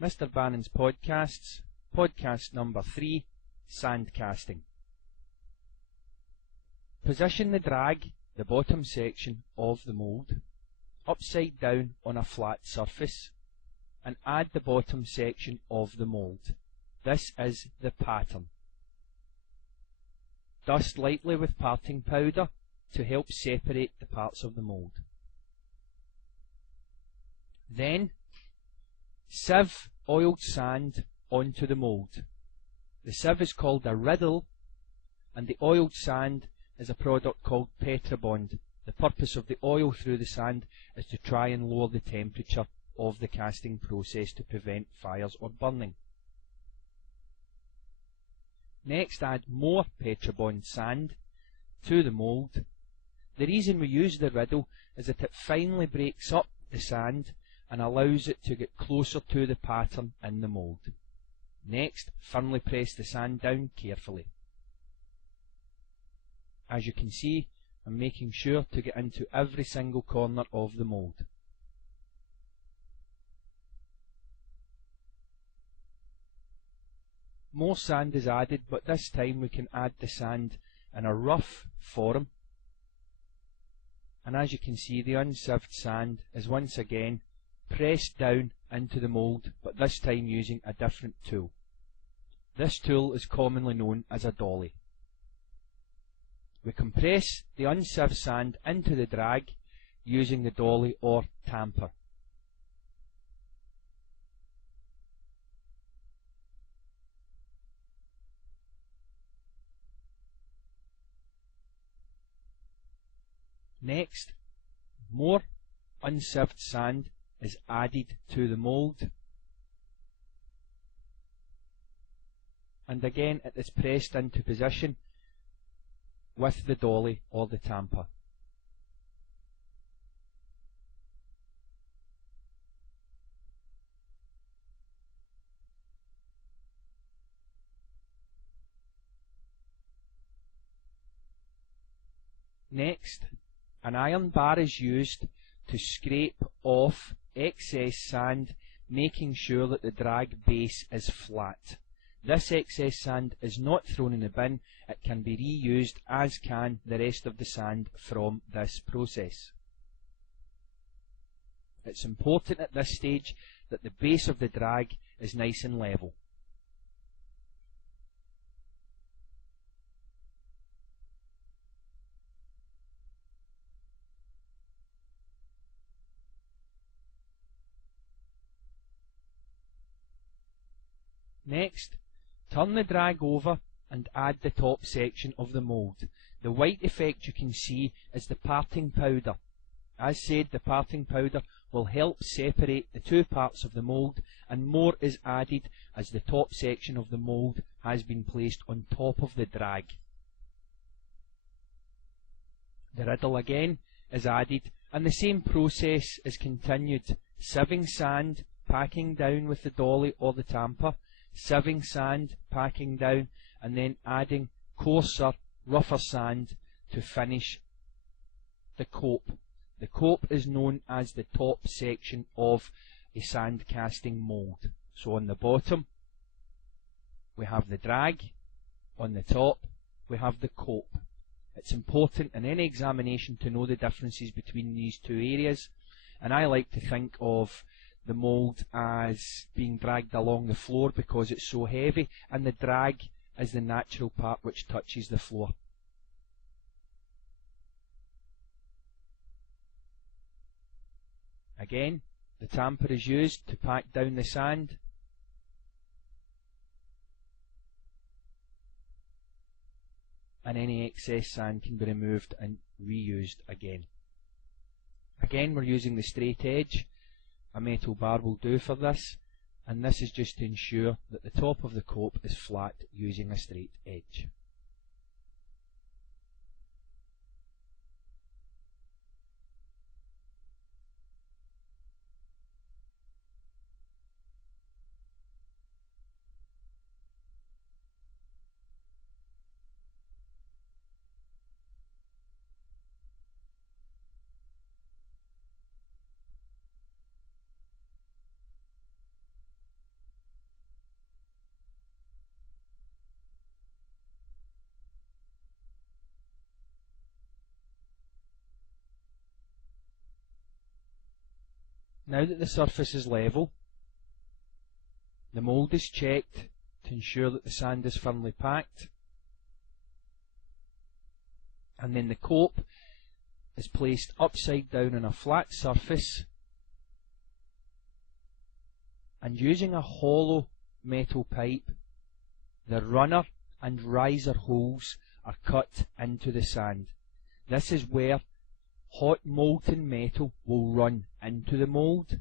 Mr. Bannon's Podcasts, podcast number 3, Sand Casting. Position the drag, the bottom section of the mould, upside down on a flat surface, and add the bottom section of the mould. This is the pattern. Dust lightly with parting powder to help separate the parts of the mould. Then, sieve oiled sand onto the mould. The sieve is called a riddle, and the oiled sand is a product called Petrobond. The purpose of the oil through the sand is to try and lower the temperature of the casting process to prevent fires or burning. Next, add more Petrobond sand to the mould. The reason we use the riddle is that it finely breaks up the sand and allows it to get closer to the pattern in the mould. Next, firmly press the sand down carefully. As you can see, I'm making sure to get into every single corner of the mould. More sand is added, but this time we can add the sand in a rough form. And as you can see, the unsieved sand is once again pressed down into the mould, but this time using a different tool. This tool is commonly known as a dolly. We compress the unsieved sand into the drag using the dolly or tamper. Next, more unsieved sand is added to the mould, and again it is pressed into position with the dolly or the tamper. Next, an iron bar is used to scrape off excess sand, making sure that the drag base is flat. This excess sand is not thrown in the bin, it can be reused, as can the rest of the sand from this process. It's important at this stage that the base of the drag is nice and level. Next, turn the drag over and add the top section of the mould. The white effect you can see is the parting powder. As said, the parting powder will help separate the two parts of the mould, and more is added as the top section of the mould has been placed on top of the drag. The riddle again is added, and the same process is continued. Sieving sand, packing down with the dolly or the tamper, sieving sand, packing down, and then adding coarser, rougher sand to finish the cope. The cope is known as the top section of a sand casting mould. So on the bottom we have the drag, on the top we have the cope. It's important in any examination to know the differences between these two areas, and I like to think of the mould as being dragged along the floor because it's so heavy, and the drag is the natural part which touches the floor. Again, the tamper is used to pack down the sand, and any excess sand can be removed and reused again. Again, we're using the straight edge. A metal bar will do for this, and this is just to ensure that the top of the cope is flat using a straight edge. Now that the surface is level, the mould is checked to ensure that the sand is firmly packed, and then the cope is placed upside down on a flat surface, and using a hollow metal pipe, the runner and riser holes are cut into the sand. This is where hot molten metal will run into the mould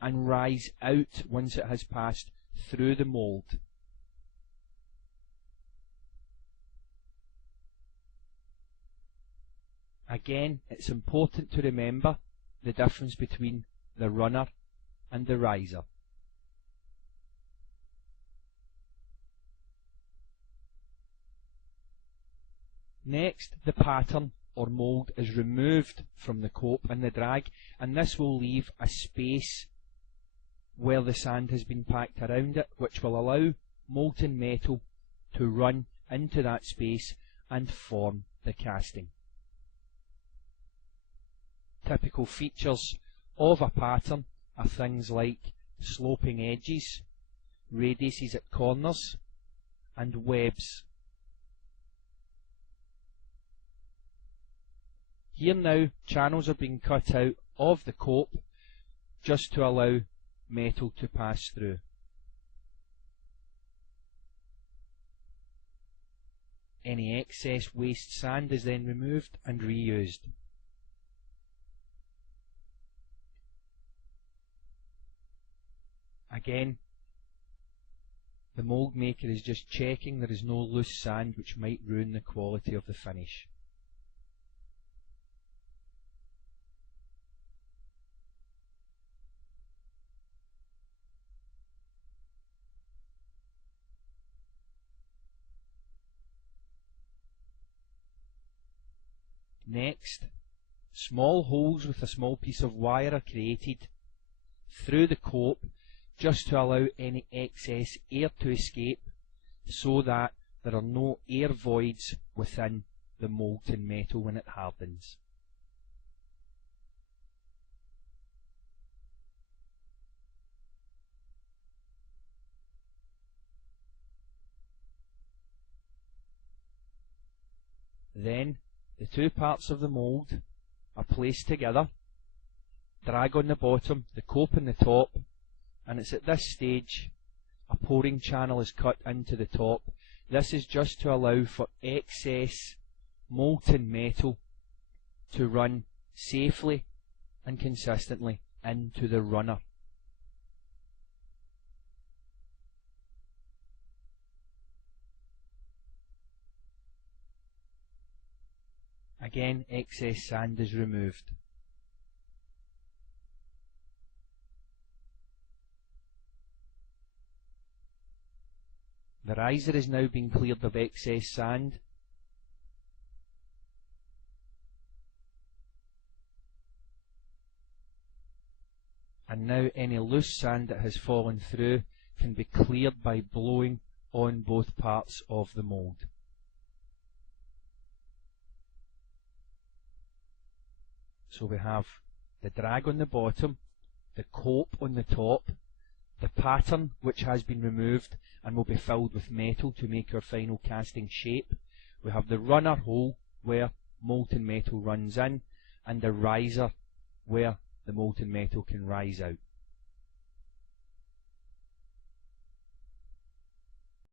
and rise out once it has passed through the mould. Again, it's important to remember the difference between the runner and the riser. Next, the pattern or mould is removed from the cope and the drag, and this will leave a space where the sand has been packed around it, which will allow molten metal to run into that space and form the casting. Typical features of a pattern are things like sloping edges, radiuses at corners, and webs. Here now, channels are being cut out of the cope just to allow metal to pass through. Any excess waste sand is then removed and reused. Again, the mould maker is just checking there is no loose sand which might ruin the quality of the finish. Next, small holes with a small piece of wire are created through the cope just to allow any excess air to escape, so that there are no air voids within the molten metal when it hardens. Then the two parts of the mould are placed together, drag on the bottom, the cope on the top, and it's at this stage a pouring channel is cut into the top. This is just to allow for excess molten metal to run safely and consistently into the runner. Again, excess sand is removed. The riser is now being cleared of excess sand. And now any loose sand that has fallen through can be cleared by blowing on both parts of the mould. So we have the drag on the bottom, the cope on the top, the pattern which has been removed and will be filled with metal to make our final casting shape. We have the runner hole where molten metal runs in, and the riser where the molten metal can rise out.